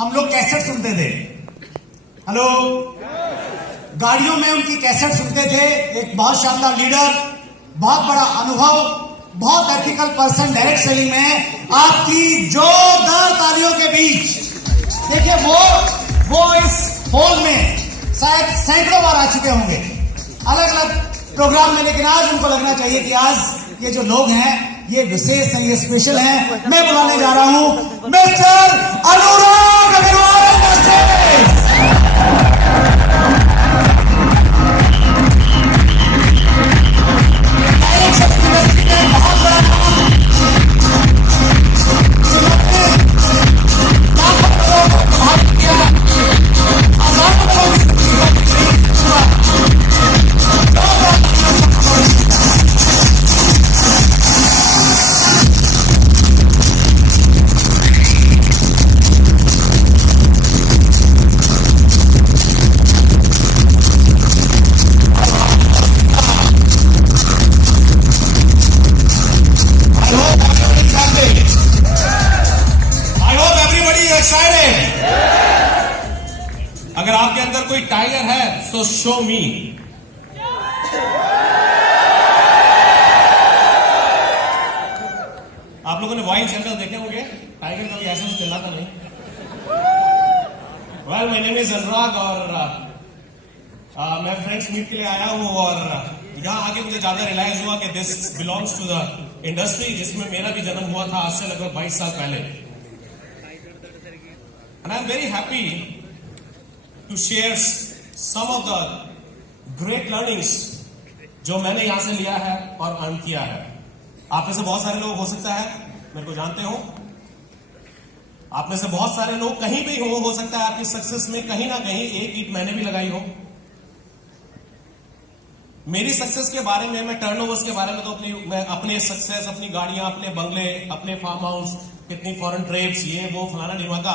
हम लोग कैसेट सुनते थे। हेलो, गाड़ियों में उनकी कैसेट सुनते थे। एक बहुत शानदार लीडर, बहुत बड़ा अनुभव, बहुत एथिकल पर्सन, डायरेक्ट सेलिंग में आपकी जोरदार तालियों के बीच देखिए वो इस हॉल में शायद सैकड़ों बार आ चुके होंगे अलग अलग प्रोग्राम में, लेकिन आज उनको लगना चाहिए कि आज ये जो लोग हैं ये विशेष हैं, ये स्पेशल हैं। मैं बुलाने जा रहा हूं मिस्टर अनुराग अग्रवाल। अगर आपके अंदर कोई टाइगर है तो शो मी। आप लोगों ने वाइल्ड जंगल देखे होंगे, टाइगर कभी ऐसे से चिल्लाता नहीं। वेल, माय नेम इज अनुराग और मैं फ्रेंड्स मीट के लिए आया हूं और यहां आके मुझे ज्यादा रियलाइज हुआ कि this belongs to the industry जिसमें मेरा भी जन्म हुआ था आज से लगभग 22 साल पहले। And I am very happy to share some of the great learnings जो मैंने यहां से लिया है और अर्न किया है। आप में से बहुत सारे लोग हो सकता है मेरे को जानते हो, आप में से बहुत सारे लोग कहीं भी हो सकता है आपकी सक्सेस में कहीं ना कहीं एक ईंट मैंने भी लगाई हो। मेरी सक्सेस के बारे में, मैं टर्नओवर्स के बारे में तो मैं अपने सक्सेस, अपनी गाड़ियां, अपने बंगले, अपने फार्म हाउस, कितनी फॉरेन ट्रिप्स, ये वो फलाना ढिमाका,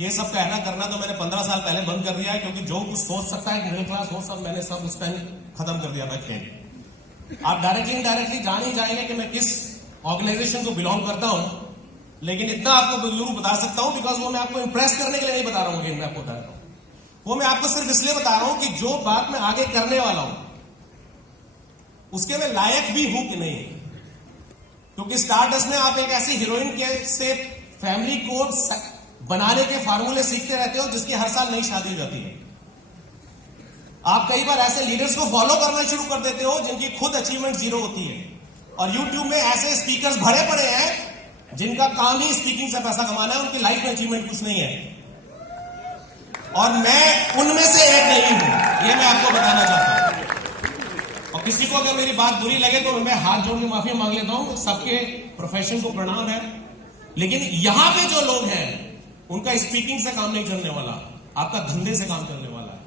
ये सब कहना करना तो मैंने 15 साल पहले बंद कर दिया है, क्योंकि जो कुछ सोच सकता है मिडिल क्लास वो सब मैंने सब उस टाइम खत्म कर दिया था। आप डायरेक्टली इनडायरेक्टली जान ही जाएंगे कि मैं किस ऑर्गेनाइजेशन को बिलोंग करता हूं, लेकिन इतना आपको जरूर बता सकता हूं बिकॉज वो मैं आपको इंप्रेस करने के लिए नहीं बता रहा हूं कि मैं आपको बता रहा हूं, वो मैं आपको सिर्फ इसलिए बता रहा हूं कि जो बात मैं आगे करने वाला हूं उसके मैं लायक भी हूं कि नहीं। क्योंकि स्टारडस्ट में आप एक ऐसी हीरोइन के से फैमिली को बनाने के फार्मूले सीखते रहते हो जिसकी हर साल नई शादी हो जाती है। आप कई बार ऐसे लीडर्स को फॉलो करना शुरू कर देते हो जिनकी खुद अचीवमेंट जीरो होती है, और यूट्यूब में ऐसे स्पीकर्स भरे पड़े हैं जिनका काम ही स्पीकिंग से पैसा कमाना है, उनकी लाइफ में अचीवमेंट कुछ नहीं है, और मैं उनमें से एक नहीं हूं, यह मैं आपको बताना चाहता हूं। और किसी को अगर मेरी बात बुरी लगे तो मैं हाथ जोड़ के माफी मांग लेता हूं, सबके प्रोफेशन को प्रणाम है, लेकिन यहां पे जो लोग हैं उनका स्पीकिंग से काम नहीं चलने वाला, आपका धंधे से काम चलने वाला है,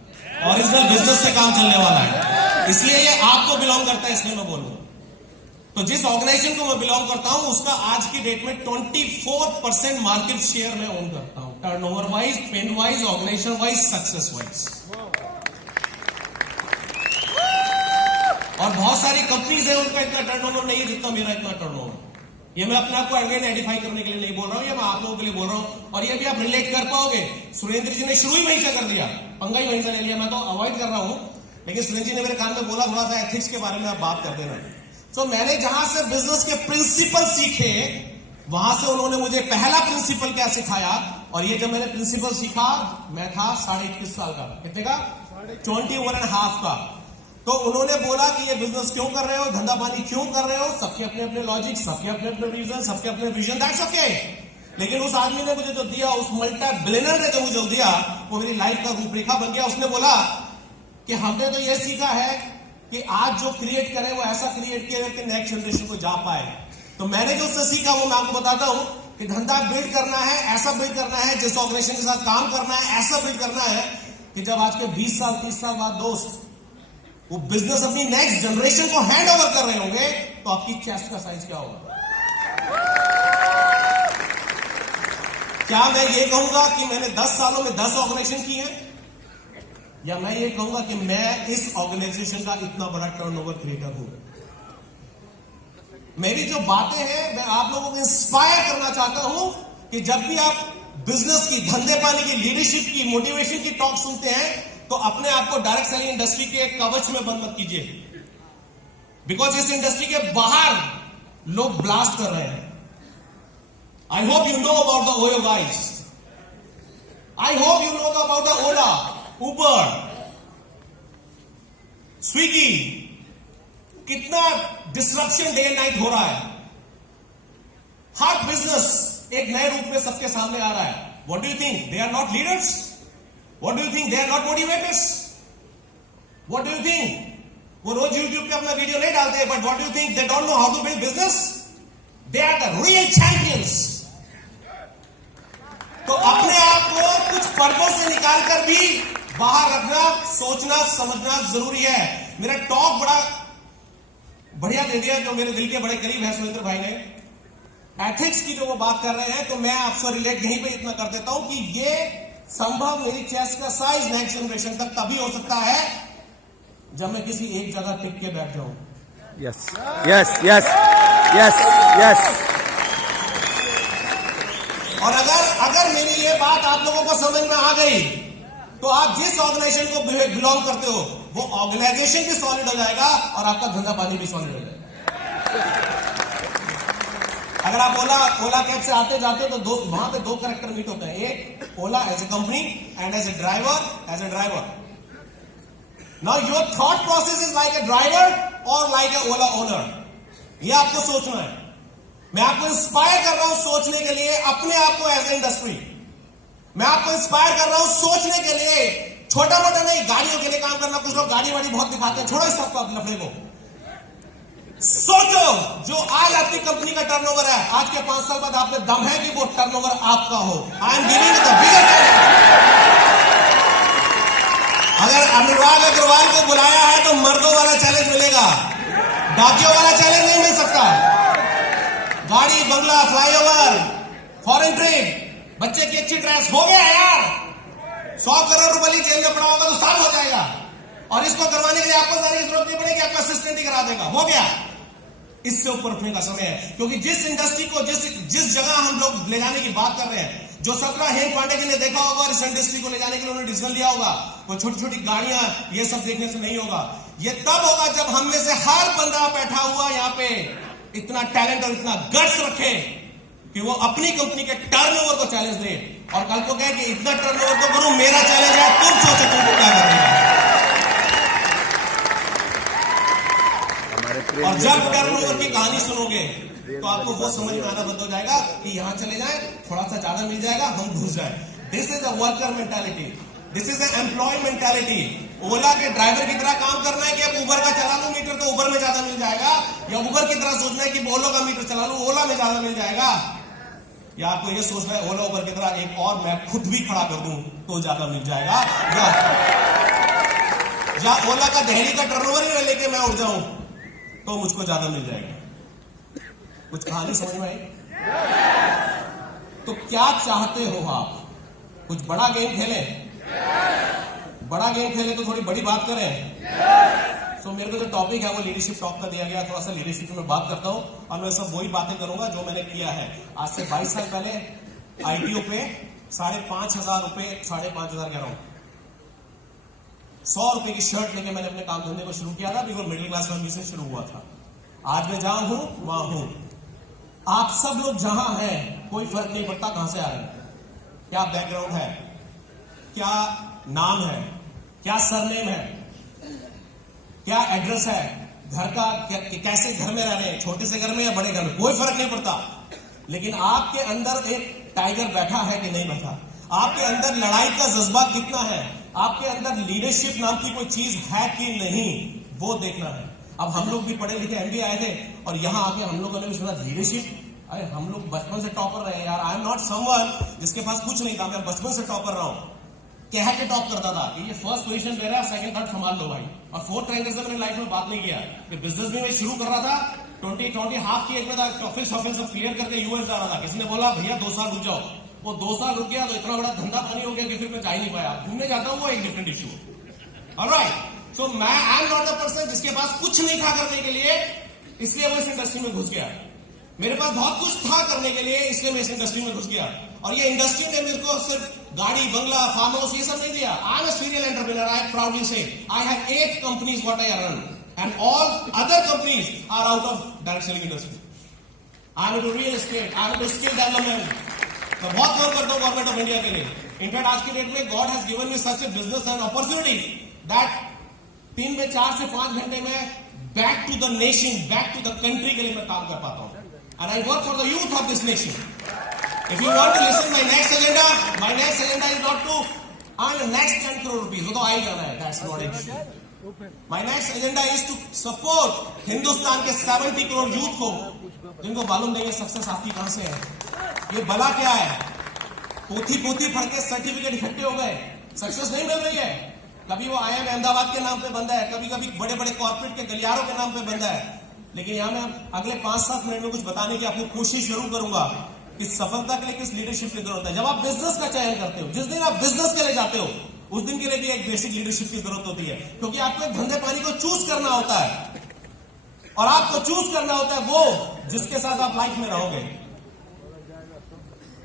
ओरिजिनल बिजनेस से काम चलने वाला है। इसलिए ये आपको बिलोंग करता है, इसलिए मैं बोलूंगा। तो जिस ऑर्गेनाइजेशन को मैं बिलोंग करता हूं उसका आज की डेट में 24% मार्केट शेयर में ओन करता हूं, turnover wise, pen wise, organisation wise, success wise. और बहुत सारी कंपनीज है उनका इतना टर्नओवर नहीं है जितना मेरा इतना टर्नओवर। ये मैं अपने आप को अगेन आइडेंटिफाई करने के लिए नहीं बोल रहा हूं, ये मैं आप लोगों के लिए बोल रहा हूं, और ये भी आप रिलेट कर पाओगे। सुरेंद्र जी ने शुरू ही वहीं से कर दिया, पंगा ही वहीं से ले लिया, मैं तो अवॉइड कर रहा हूं, लेकिन सुरेंद्र जी ने मेरे कान में बोला थोड़ा सा एथिक्स के बारे में आप बात कर देना। तो मैंने जहां से बिजनेस के प्रिंसिपल सीखे वहां से उन्होंने मुझे पहला प्रिंसिपल क्या सिखाया, और ये जब मैंने प्रिंसिपल सीखा मैं था 21.5 साल का। कितने का? 21.5 का। तो उन्होंने बोला कि ये बिजनेस क्यों कर रहे हो, धंधा पानी क्यों कर रहे हो, सबके अपने अपने लॉजिक, सबके अपने अपने रीजन, सबके अपने विजन, दैट्स ओके। लेकिन उस आदमी ने मुझे जो दिया, उस मल्टी बिलियनर ने जो मुझे दिया, वो मेरी लाइफ का रूपरेखा बन गया। उसने बोला कि हमने तो ये सीखा है कि आज जो क्रिएट करे वो ऐसा क्रिएट करे कि नेक्स्ट जनरेशन को जा पाए। तो मैंने जो उससे सीखा वो मैं आपको बताता हूं कि धंधा बिल्ड करना है, ऐसा बिल्ड करना है, जिस ऑर्गेनाइजेशन के साथ काम करना है ऐसा बिल्ड करना है कि जब आज के 20 साल 30 साल बाद दोस्त वो बिजनेस अपनी नेक्स्ट जनरेशन को हैंड ओवर कर रहे होंगे तो आपकी चेस्ट का साइज क्या होगा। क्या मैं ये कहूंगा कि मैंने 10 सालों में 10 ऑर्गेनाइजेशन की है, या मैं ये कहूंगा कि मैं इस ऑर्गेनाइजेशन का इतना बड़ा टर्नओवर क्रिएटर हूं। मेरी जो बातें हैं मैं आप लोगों को इंस्पायर करना चाहता हूं कि जब भी आप बिजनेस की, धंधे पानी की, लीडरशिप की, मोटिवेशन की टॉक सुनते हैं तो अपने आप को डायरेक्ट सेलिंग इंडस्ट्री के कवच में बंद मत कीजिए, बिकॉज इस इंडस्ट्री के बाहर लोग ब्लास्ट कर रहे हैं. I hope you know about the OYO guys. I hope you know about the Ola, Uber, Swiggy. कितना डिसरप्शन डे एंड नाइट हो रहा है. हर बिजनेस एक नए रूप में सबके सामने आ रहा है. What do you think? They are not leaders? What do you think? They are not motivators? What do you think? वो रोज यूट्यूब पे अपना वीडियो नहीं डालते, but what do you think? They don't know how to build business. They are the real champions. तो अपने आप को कुछ पर्वों से निकालकर भी बाहर रखना, सोचना, समझना जरूरी है. मेरा टॉक बड़ा बढ़िया दे दिया, जो मेरे दिल के बड़े करीब है सुरेंद्र भाई ने. एथिक्स की जो वो बात कर रहे हैं, तो मैं आपसे रिलेट यहीं पे इतना कर देता हूं कि ये संभव मेरी चेस्ट का साइज नेक्स्ट जनरेशन तक तभी हो सकता है जब मैं किसी एक जगह टिक के बैठ जाऊं. Yes yes yes yes yes. और अगर मेरी ये बात आप लोगों को समझ में आ गई तो आप जिस ऑर्गेनाइजेशन को बिलोंग करते हो वो ऑर्गेनाइजेशन भी सॉलिड हो जाएगा और आपका धंधा पानी भी सॉलिड हो जाएगा. अगर आप ओला कैब से आते जाते हो तो वहां पे दो कैरेक्टर मीट होते हैं. एक Ola as a company and as a driver. Now your thought process is like a driver और लाइक ए ओला ओनर. ये आपको सोचना है. मैं आपको इंस्पायर कर रहा हूं सोचने के लिए अपने आप को एज ए इंडस्ट्री. मैं आपको इंस्पायर कर रहा हूं सोचने के लिए. छोटा मोटा नहीं, गाड़ियों के लिए काम करना. कुछ लोग गाड़ी वाड़ी बहुत दिखाते हैं, छोड़ो इस सबको, लफड़े को. सोचो, जो आज आपकी कंपनी का टर्नओवर है, आज के 5 साल बाद आप में दम है कि वो टर्नओवर आपका हो. I am giving the bigger challenge. अगर अनुराग अग्रवाल को बुलाया है तो मर्दों वाला चैलेंज मिलेगा, डाकियों वाला चैलेंज नहीं मिल सकता. गाड़ी, बंगला, फ्लाईओवर, फॉरेन ट्रिप, बच्चे की अच्छी ड्रेस, हो गया यार. 100 करोड़ रुपए की जेल में पड़ा होगा तो साल हो जाएगा. और इसको करवाने के लिए आपको जाने की जरूरत नहीं पड़ेगी, आपका असिस्टेंट ही करा देगा. हो गया. इससे ऊपर उठने का समय है, क्योंकि जिस इंडस्ट्री को जिस जगह हम लोग ले जाने की बात कर रहे हैं, जो सपना हेम पांडे जी ने देखा होगा और इस इंडस्ट्री को ले जाने के लिए उन्होंने डिसीजन लिया होगा, वो छोटी छोटी गाड़ियां, ये सब देखने से नहीं होगा. ये तब होगा जब हम में से हर बंदा बैठा हुआ यहाँ पे इतना टैलेंट और इतना गट्स रखे कि वो अपनी कंपनी के टर्नओवर को चैलेंज दे और कल को कहे कि इतना टर्नओवर तो करूं, मेरा चैलेंज है, तुम सोचो तुमको क्या करना है. और जब टर्नओवर की कहानी सुनोगे तो आपको वो समझ में आना बंद हो जाएगा कि यहां चले जाए, थोड़ा सा ज्यादा मिल जाएगा, हम घुस जाए. This is a worker mentality. This is a employee mentality. Ola के ड्राइवर की तरह काम करना है कि अब उबर का चला लूं मीटर तो उबर में ज्यादा मिल जाएगा, या उबर की तरह सोचना है कि ओला का मीटर चला लूं ओला में ज्यादा मिल जाएगा, या आपको ये सोचना है ओला उबर की तरह एक और मैं खुद भी खड़ा कर दूं तो ज्यादा मिल जाएगा, या ओला का दिल्ली का टर्नओवर ही लेके मैं उड़ जाऊं तो मुझको ज्यादा मिल जाएगा. कुछ कहानी समझ में आई? तो क्या चाहते हो आप? कुछ बड़ा गेम खेलें? बड़ा गेम खेलें तो थोड़ी बड़ी बात करें. सो मेरे को जो टॉपिक है वो लीडरशिप टॉक का दिया गया. थोड़ा सा लीडरशिप में बात करता हूं और मैं सब वही बातें करूंगा जो मैंने किया है. आज से 22 साल पहले आईटीओ पे 5,500 रुपए, 5,500 कह रहा हूं, 100 रुपए की शर्ट लेके मैंने अपने काम धंधे को शुरू किया था, बिल्कुल मिडिल क्लास फैमिली से शुरू हुआ था. आज मैं जहां हूं वहां हूं. आप सब लोग जहां हैं कोई फर्क नहीं पड़ता कहां से आ रहे हैं, क्या बैकग्राउंड है, क्या नाम है, क्या सरनेम है, क्या एड्रेस है, घर का कैसे घर में रह रहे हैं, छोटे से घर में या बड़े घर में, कोई फर्क नहीं पड़ता. लेकिन आपके अंदर एक टाइगर बैठा है कि नहीं बैठा, आपके अंदर लड़ाई का जज्बा कितना है, आपके अंदर लीडरशिप नाम की कोई चीज है कि नहीं, वो देखना है. अब हम लोग भी पढ़े लिखे एमबीए आए थे और यहां आके हम लोगों ने भी सुना लीडरशिप. अरे हम लोग बचपन से टॉपर रहे यार. आई एम नॉट समवन जिसके पास कुछ नहीं था, मैं बचपन से टॉपर रहा हूं. कह के टॉप करता था कि ये फर्स्ट पोजीशन ले रहा है, सेकंड थर्ड संभाल लो भाई. और फोर्थ रैंक से मैंने लाइफ में बात नहीं किया कि बिजनेस भी मैं शुरू कर रहा था 20 हाफ की एज में था, टॉफिल सब क्लियर करके यूएस जा रहा था. किसी ने बोला भैया 2 साल रुक जाओ, वो 2 साल रुक गया तो इतना बड़ा धंधा पानी हो गया कि फिर मैं जा ही नहीं पाया. घूमने जाता हूं वो एक different issue. Alright. So I am not the person जिसके पास कुछ नहीं था करने के लिए, इसलिए वो इस इंडस्ट्री में घुस गया. मेरे पास बहुत कुछ था करने के लिए, इसलिए मैं इस इंडस्ट्री में घुस गया. और ये इंडस्ट्री ने मेरे को सिर्फ गाड़ी, बंगला, फार्म हाउस ये सब नहीं दिया. I am a serial entrepreneur. I proudly say I have 8 companies what I run and all other companies are out of direct selling industry. I am into real estate, I am into skill development. मैं बहुत work करता हूँ government of India के लिए. In fact आज की date में God has given me such a business and opportunity that दिन में 4 से 5 घंटे में back to the nation, back to the country के लिए मैं काम कर पाता हूं. And I work for the youth of this nation. If you want to listen my next agenda is not to earn next 10 crore rupees. वो तो I करना है, that's not it. My next agenda is to support Hindustan के 70 crore youth को जिनको मालूम नहीं है सक्सेस आपकी कहां से है, ये बला क्या है. पोथी पढ़ के सर्टिफिकेट इकट्ठे हो गए, सक्सेस नहीं मिल रही है. कभी वो IIM अहमदाबाद के नाम पे बंदा है, कभी बड़े बड़े कॉर्पोरेट के गलियारों के नाम पे बंदा है. लेकिन यहां मैं अगले 5-7 मिनट में कुछ बताने की आपको कोशिश जरूर करूंगा कि सफलता के लिए किस लीडरशिप की जरूरत है. जब आप बिजनेस का चयन करते हो, जिस दिन आप बिजनेस के लिए जाते हो, उस दिन के लिए भी एक बेसिक लीडरशिप की जरूरत होती है. क्योंकि आपको एक धंधे पानी को चूज करना होता है और आपको चूज करना होता है वो जिसके साथ आप लाइफ में रहोगे.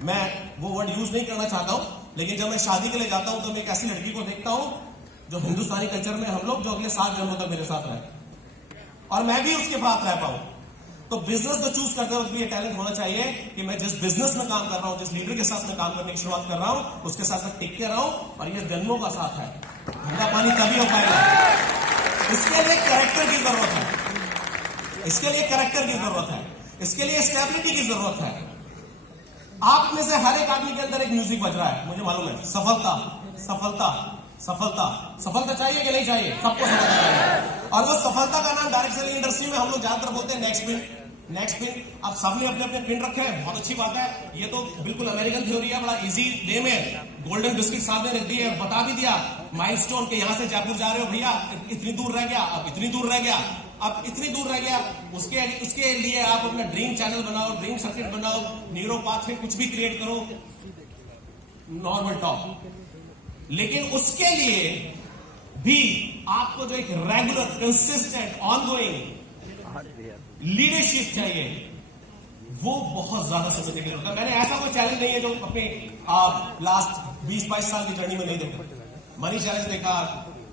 मैं वो वर्ड यूज नहीं करना चाहता हूं, लेकिन जब मैं शादी के लिए जाता हूं तो मैं एक ऐसी लड़की को देखता हूं जो हिंदुस्तानी कल्चर में हम लोग जो अगले 7 जन्मों तक मेरे साथ रहे और मैं भी उसके साथ रह पाऊं. तो बिजनेस को चूज करते वक्त भी ये टैलेंट होना चाहिए कि मैं जिस बिजनेस में काम कर रहा हूं, जिस लीडर के साथ मैं काम करने की शुरुआत कर रहा हूं, उसके साथ मैं टिक के रहा हूं. और ये जन्मों का साथ है, धंधा पानी तभी हो पाएगा. इसके लिए कैरेक्टर की जरूरत है, इसके लिए कैरेक्टर की जरूरत है, इसके लिए स्टेबिलिटी की जरूरत है. आप में से हर एक आदमी के अंदर एक म्यूजिक बज रहा है, मुझे मालूम है. सफलता सफलता सफलता सफलता चाहिए कि नहीं चाहिए? सबको सफलता चाहिए. और वो सफलता का नाम डायरेक्ट सेलिंग इंडस्ट्री में हम लोग ज्यादातर बोलते हैं नेक्स्ट पिन. आप सबने अपने अपने पिन रखे हैं, बहुत अच्छी बात है. ये तो बिल्कुल अमेरिकन थ्योरी है, बड़ा इजी वे में गोल्डन बिस्किट सामने रख दी है, बता भी दिया माइलस्टोन के यहां से जयपुर जा रहे हो भैया, इतनी दूर रह गया, अब इतनी दूर रह गया, अब इतनी दूर रह गया. उसके लिए आप अपना ड्रीम चैनल बनाओ, ड्रीम सर्किट बनाओ, न्यूरो पाथवे कुछ भी क्रिएट करो, नॉर्मल टॉक. लेकिन उसके लिए भी आपको जो एक रेगुलर, कंसिस्टेंट, ऑनगोइंग लीडरशिप चाहिए, वो बहुत ज्यादा समय के लिए होता है. मैंने ऐसा कोई चैलेंज नहीं है जो अपने लास्ट 20-22 साल की जर्नी में नहीं देखा. मनी चैलेंज देखा,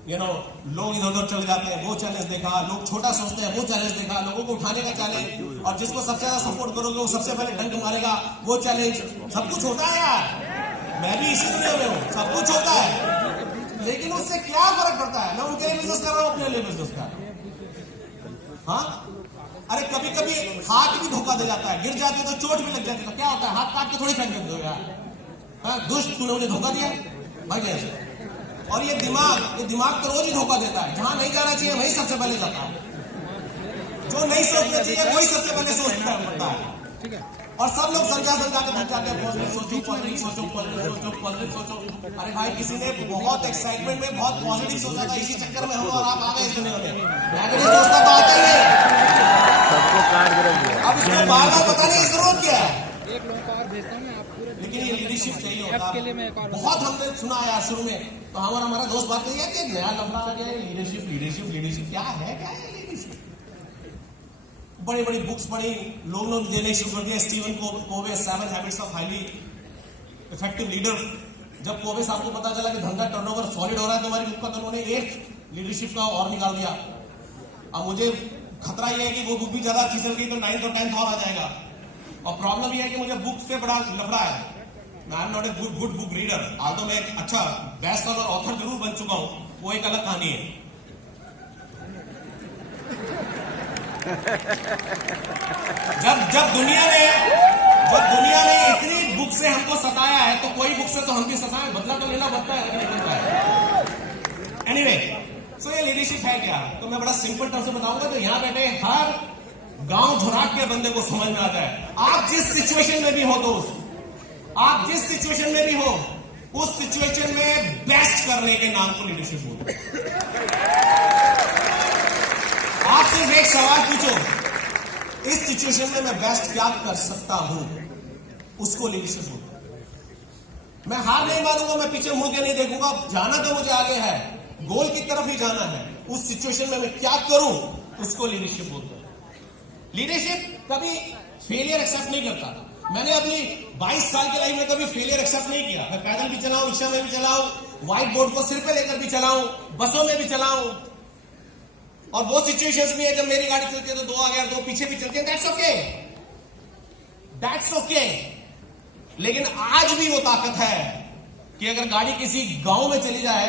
लोग इधर उधर चल जाते हैं, वो चैलेंज देखा. लोग छोटा सोचते हैं, वो चैलेंज देखा. लोगों को उठाने का चैलेंज, और जिसको सबसे ज्यादा सपोर्ट करोगे वो सबसे पहले डंक मारेगा, वो चैलेंज. सब कुछ होता है यार, मैं भी इसी दुनिया में हूं, सब कुछ होता है. लेकिन उससे क्या फर्क पड़ता है? मैं उनके लिए बिजनेस कर रहा हूं, अपने लिए बिजनेस कर रहा हूं. हाँ, अरे कभी कभी हाथ भी धोखा दे जाता है, गिर जाते हो तो चोट भी लग जाती है. तो क्या होता है? हाथ काट के थोड़ी फेंक देते हो यार. दुष्ट, तूने मुझे धोखा दिया भाई ऐसे. और ये दिमाग तो रोज ही धोखा देता है. जहां नहीं जाना चाहिए वही सबसे पहले जाता है, जो नहीं सोचना चाहिए वही सबसे पहले सोचता है. और सब लोग समझा के थक जाते हैं, सोचो. अरे भाई, किसी ने बहुत एक्साइटमेंट में बहुत पॉजिटिव सोचा था, इसी चक्कर में हम और आप आ गए इस दुनिया में. मैं भी सोचता तो आता ही है. अब इसको बार बार बताने की जरूरत क्या है? एक लोगों का और भेजता हूं मैं, आप पूरे लेकिन ये लीडरशिप चाहिए होता के लिए मैं एक और बहुत हमने सुना है यार शुरू में. तो हमारा दोस्त बात कही है कि नया लफड़ा आ गया, लीडरशिप क्या है लीडरशिप. बड़ी बड़ी बुक्स पढ़ी, लोग देने शुरू कर दिया. Steven Covey 7 habits of highly effective leader. जब कोवे साहब को पता चला कि धंधा टर्नओवर सॉलिड हो रहा है तुम्हारी बुक का, तो उन्होंने 8 लीडरशिप का और निकाल दिया. अब मुझे खतरा यह है कि वो बुक भी ज्यादा अच्छी चल गई तो 9th और 10th और आ जाएगा. और प्रॉब्लम यह है कि मुझे बुक से बड़ा लफड़ा है. I am not a good book reader. आज तो मैं एक अच्छा बेस्ट सेलर ऑथर जरूर बन चुका हूं, वो एक अलग कहानी है. जब दुनिया ने इतनी बुक से हमको सताया है, तो कोई बुक से तो हम भी सताए, बदला तो लेना बनता है. एनीवे, सो ये लीडरशिप है क्या? तो मैं बड़ा सिंपल टर्म से बताऊंगा, तो यहां बैठे हर गांव झुराट के बंदे को समझ में आ जाए. आप जिस सिचुएशन में भी हो दोस्त, आप जिस सिचुएशन में भी हो, उस सिचुएशन में बेस्ट करने के नाम को लीडरशिप बोलते हैं. आप सिर्फ एक सवाल पूछो, इस सिचुएशन में मैं बेस्ट क्या कर सकता हूं, उसको लीडरशिप बोलते हैं. मैं हार नहीं मानूंगा, मैं पीछे मुड़ के नहीं देखूंगा. जाना तो मुझे आगे है, गोल की तरफ ही जाना है. उस सिचुएशन में मैं क्या करूं, उसको लीडरशिप बोलते हैं. लीडरशिप कभी फेलियर एक्सेप्ट नहीं करता. मैंने अपनी 22 साल की लाइफ में कभी फेलियर एक्सेप्ट नहीं किया। मैं पैदल भी चलाऊं, रिक्शा में भी चलाऊं, व्हाइट बोर्ड को सिर पे लेकर भी चलाऊं, बसों में भी चलाऊं, और वो सिचुएशंस भी है जब मेरी गाड़ी चलती है तो 2 आगे और 2 पीछे भी चलते हैं। That's okay, that's okay. लेकिन आज भी वो ताकत है कि अगर गाड़ी किसी गांव में चली जाए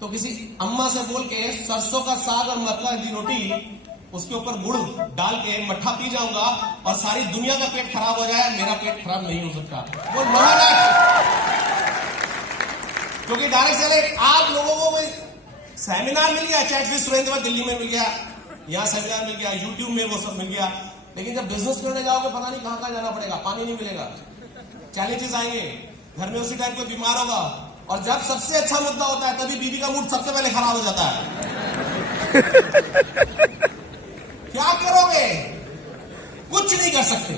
तो किसी अम्मा से बोल के सरसों का साग और मक्का की रोटी, उसके ऊपर गुड़ डाल के मट्ठा पी जाऊंगा और सारी दुनिया का पेट खराब हो जाए, मेरा पेट खराब नहीं हो सकता। वो महान है, क्योंकि डायरेक्ट चले आप लोगों को सेमिनार मिल गया, चैट सुरेंद्र दिल्ली में मिल गया, यहां सेमिनार मिल गया, यूट्यूब में वो सब मिल गया। लेकिन जब बिजनेस करने जाओगे पता नहीं कहां कहां जाना पड़ेगा, पानी नहीं मिलेगा, चैलेंजेस आएंगे, घर में उसी टाइम कोई बीमार होगा, और जब सबसे अच्छा मुद्दा होता है तभी बीवी का मूड सबसे पहले खराब हो जाता है। क्या करोगे? कुछ नहीं कर सकते।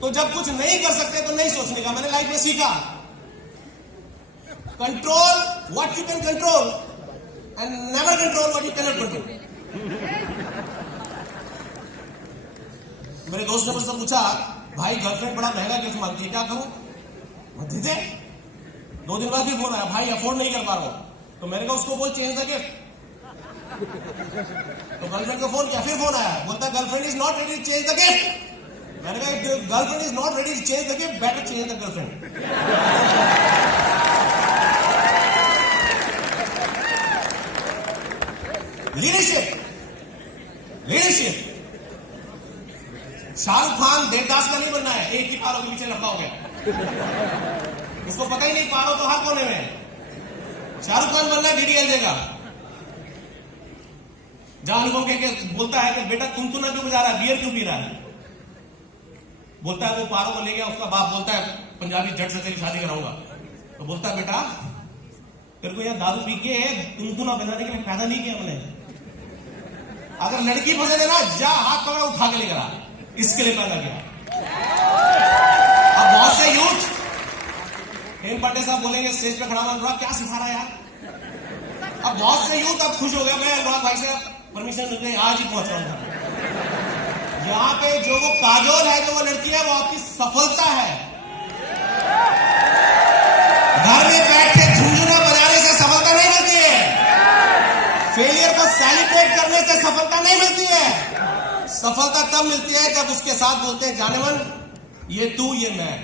तो जब कुछ नहीं कर सकते तो नहीं सोचने का। मैंने लाइफ में सीखा, control what you can control and never control what you can not control. मेरे दोस्त ने मुझसे पूछा, भाई गर्लफ्रेंड बड़ा महंगा गिफ्ट मांगती है, क्या करूं? दे दे। 2 दिन बाद फिर फोन आया, भाई अफोर्ड नहीं कर पा रहा हूं। तो मैंने कहा उसको बोल चेंज द गिफ्ट। तो गर्लफ्रेंड को फोन किया, फिर फोन आया, बोलता girlfriend is not ready to change the gift. मैंने कहा girlfriend is not ready to change the gift, better change the girlfriend. Leadership, leadership. Shahrukh Khan Devdas का नहीं बनना है, एक ही पारों के पीछे लंबा हो गया, इसको पता ही नहीं पारों तो हर कोने में। शाहरुख खान बनना है डीडीएलजे का, जहां अनुपम के बोलता है कि बेटा तुम तो ना क्यों बजा रहा है, बियर क्यों पी रहा है? बोलता है वो पारों को ले गया, उसका बाप बोलता है पंजाबी जट से तेरी शादी कराऊंगा। तो बोलता है बेटा तेरे को यहां दारू पी के तुम ना बनाने के लिए पैदा नहीं किया मैंने। अगर लड़की पसंद है ना, जा हाथ पकड़ा उठा के लेकर आ, इसके लिए पैदा किया। अब बहुत से यूथ हेम पांडे साहब बोलेंगे स्टेज पे खड़ा हुआ, अनुराग क्या सिखा रहा है यार। अब बहुत से यूथ अब खुश हो गया, मैं अनुराग भाई से परमिशन मिल गई, आज ही पहुंच रहा हूं। यहां पे जो वो काजोल है, जो वो लड़की है, वो आपकी सफलता है। घर में बैठ के झुंझुना बजाने से सफलता नहीं मिलती है, फेलियर को सेलिब्रेट करने से सफलता नहीं मिलती है। सफलता तब मिलती है जब उसके साथ बोलते हैं जाने मन, ये तू ये मैं,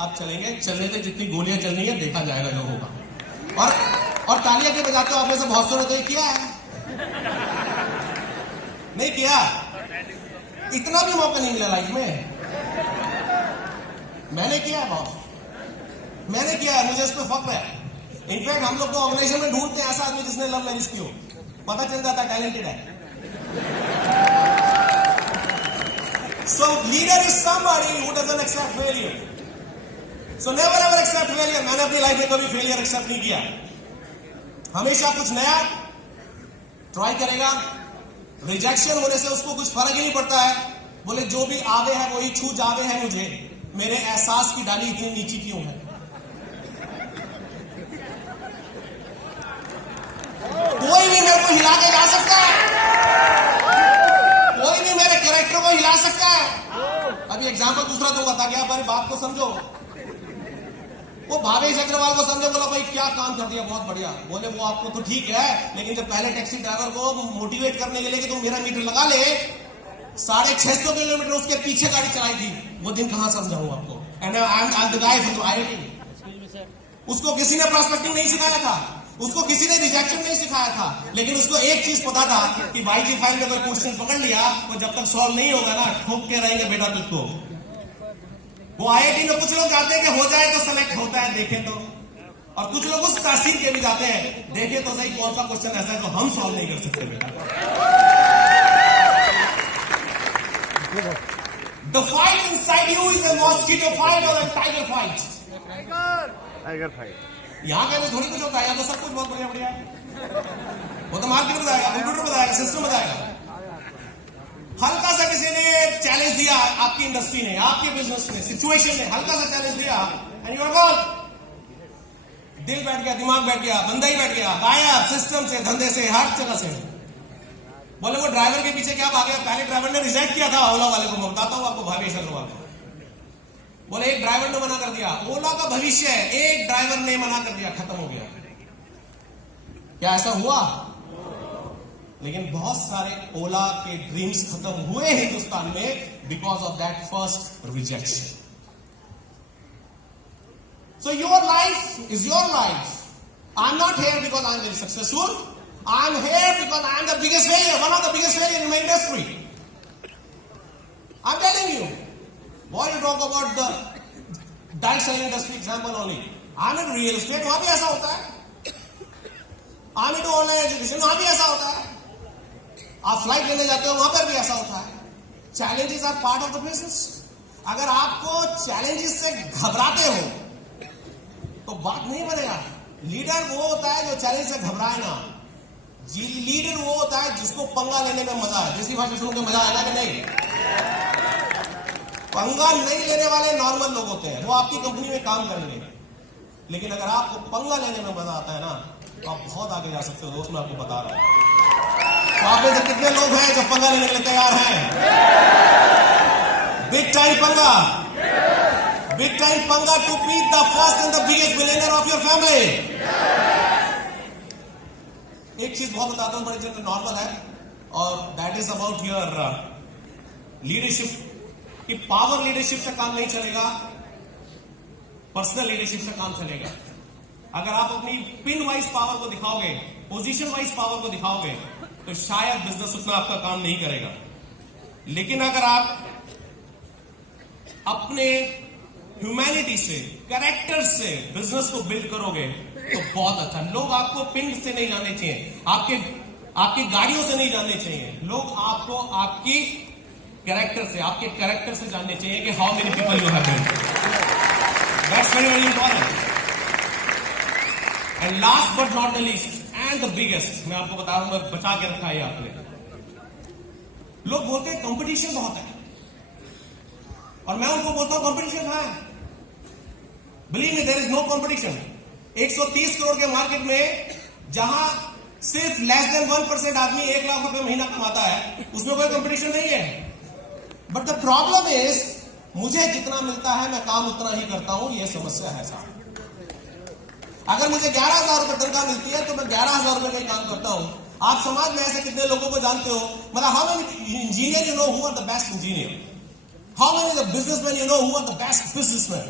अब चलेंगे, चलने से जितनी गोलियां चलनी है देखा जाएगा जो होगा। और तालियां क्यों बजाते हो? आप में से बहुत से तो ये किया है, नहीं किया? इतना भी मौका नहीं मिला लाइफ में। मैंने किया है बॉस, मैंने किया है, मुझे इस पर फख्र है। इनफैक्ट हम लोग को ऑर्गेनाइजेशन में ढूंढते हैं ऐसा आदमी जिसने लव मैरिज की हो, पता चल जाता है टैलेंटेड है। So leader is somebody who doesn't accept failure. So never ever accept failure. मैंने अपनी लाइफ में कभी फेलियर एक्सेप्ट नहीं किया, हमेशा कुछ नया ट्राई करेगा। रिजेक्शन होने से उसको कुछ फर्क ही नहीं पड़ता है, बोले जो भी आवे है वही छू जावे है मुझे, मेरे एहसास की डाली इतनी नीची क्यों है। कोई भी मेरे को हिला के जा सकता है, कोई भी मेरे कैरेक्टर को हिला सकता है। अभी एग्जांपल दूसरा दूंगा ताकि आप हमारी बात को समझो। वो भावेश अग्रवाल को समझो, बोला भाई क्या काम कर दिया, बहुत बढ़िया। बोले वो आपको तो ठीक है, लेकिन जब पहले टैक्सी ड्राइवर को मोटिवेट करने के लिए कि तुम मेरा मीटर लगा ले, 650 किलोमीटर उसके पीछे गाड़ी चलाई थी, वो दिन कहां समझाऊं आपको। And I am the guy from IIT. उसको किसी ने पर्सपेक्टिव नहीं सिखाया था, उसको किसी ने रिजेक्शन नहीं सिखाया था, लेकिन उसको एक चीज पता था कि भाई जी फाइल में कोई क्वेश्चन पकड़ लिया तो जब तक सॉल्व नहीं होगा ना, ठोक के रहेंगे बेटा तुझको। वो आईआईटी में कुछ लोग जाते हैं कि हो जाए तो सेलेक्ट होता है, देखे तो, और कुछ लोग उस तासीर के भी जाते हैं, देखे तो सही कौन सा क्वेश्चन ऐसा है जो हम सॉल्व नहीं कर सकते बेटा। The fight inside you is a mosquito fight or a tiger fight. Tiger fight. यहां के थोड़ी कुछ होता है, यहाँ तो सब कुछ बहुत बढ़िया बढ़िया है। वो तो मार्केट बताएगा, कंप्यूटर बताएगा, सिस्टम बताएगा। हल्का सा किसी ने चैलेंज दिया, आपकी इंडस्ट्री ने, आपके बिजनेस ने, सिचुएशन ने हल्का सा चैलेंज दिया, एंड यू आर गॉन। दिल बैठ गया, दिमाग बैठ गया, बंदा ही बैठ गया, गायब, सिस्टम से, धंधे से, हर जगह से। बोले वो ड्राइवर के पीछे क्या भाग गया, पहले ड्राइवर ने रिजेक्ट किया था ओला वाले को, मैं बताता हूं आपको भावेश अग्रवाल। बोले एक ड्राइवर ने मना कर दिया, ओला का भविष्य है, एक ड्राइवर ने मना कर दिया, खत्म हो गया। क्या ऐसा हुआ? लेकिन बहुत सारे ओला के ड्रीम्स खत्म हुए हिंदुस्तान में because of that first rejection. So your life is your life. I am not here because I am very successful, I am here because I am the biggest failure, one of the biggest failure in my industry. I am telling you, why you talk about the direct selling industry example only? I'm in real estate, वहां भी ऐसा होता है। I'm into online education, वहां भी ऐसा होता है। आप फ्लाइट लेने जाते हो, वहां पर भी ऐसा होता है। Challenges are part of the business. अगर आपको चैलेंजेस से घबराते हो तो बात नहीं बनेगा। लीडर वो होता है जो चैलेंज से घबराए ना। लीडर वो होता है जिसको पंगा लेने में मजा है। जिसकी भाषा सुन के मजा आएगा कि नहीं? पंगा नहीं लेने वाले नॉर्मल लोग होते हैं, वो आपकी कंपनी में काम करेंगे। लेकिन अगर आपको पंगा लेने में मजा आता है ना, तो आप बहुत आगे जा सकते हो दोस्त, मैं आपको बता रहा हूं। तो आप में से कितने लोग हैं जो पंगा लेने के लिए तैयार हैं? बिग टाइम पंगा, बिग टाइम पंगा to be the first and the biggest billionaire of your family. एक चीज बहुत बताता हूं, बड़ी जनरल नॉर्मल है, और that is about your leadership. कि पावर लीडरशिप से काम नहीं चलेगा, पर्सनल लीडरशिप से काम चलेगा। अगर आप अपनी पिन वाइज पावर को दिखाओगे, पोजीशन वाइज पावर को दिखाओगे, तो शायद बिजनेस उतना आपका काम नहीं करेगा। लेकिन अगर आप अपने ह्यूमैनिटी से, कैरेक्टर से बिजनेस को बिल्ड करोगे तो बहुत अच्छा। लोग आपको पिन से नहीं जानने चाहिए, आपकी गाड़ियों से नहीं जानने चाहिए। लोग आपको आपकी कैरेक्टर से, आपके कैरेक्टर से जानने चाहिए कि how many people you have built. That's very very important. And last but not the least and the biggest, मैं आपको बता रहा हूं, मैं बचा के रखा है आपने। लोग बोलते हैं कंपटीशन बहुत है, और मैं उनको बोलता हूं कंपटीशन कहां है? Believe me, there is no competition. 130 crore के मार्केट में जहां सिर्फ लेस देन 1% आदमी 1 लाख रुपए महीना कमाता है, उसमें कोई कंपटीशन नहीं है। बट द प्रॉब्लम इज, मुझे जितना मिलता है मैं काम उतना ही करता हूं, यह समस्या है साहब। अगर मुझे 11,000 रुपए तनख्वाह मिलती है तो मैं 11,000 रुपए का ही काम करता हूं। आप समाज में ऐसे कितने लोगों को जानते हो? मतलब how many engineer you know who are the best engineer? How many the businessman you know who are the best businessman?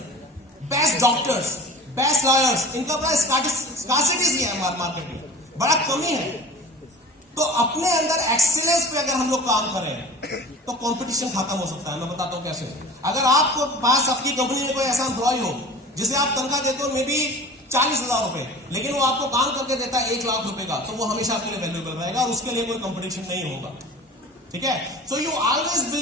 Best doctors, best lawyers, इनका बड़ा स्कार्सिटी है मार्केट में, बड़ा कमी है। तो अपने अंदर एक्सीलेंस पे अगर हम लोग काम करें तो कंपटीशन खत्म हो सकता है। मैं बताता हूं कैसे। अगर आपको पास आपकी कंपनी में कोई ऐसा एम्प्लॉय हो जिसे आप तनख्वाह देते हो मे बी 40,000 रुपए, लेकिन वो आपको काम करके देता है 1 लाख रुपए का, तो वो हमेशा आपके लिए वैल्यूएबल रहेगा और उसके लिए कोई कंपटीशन नहीं होगा। ठीक है? So you always believe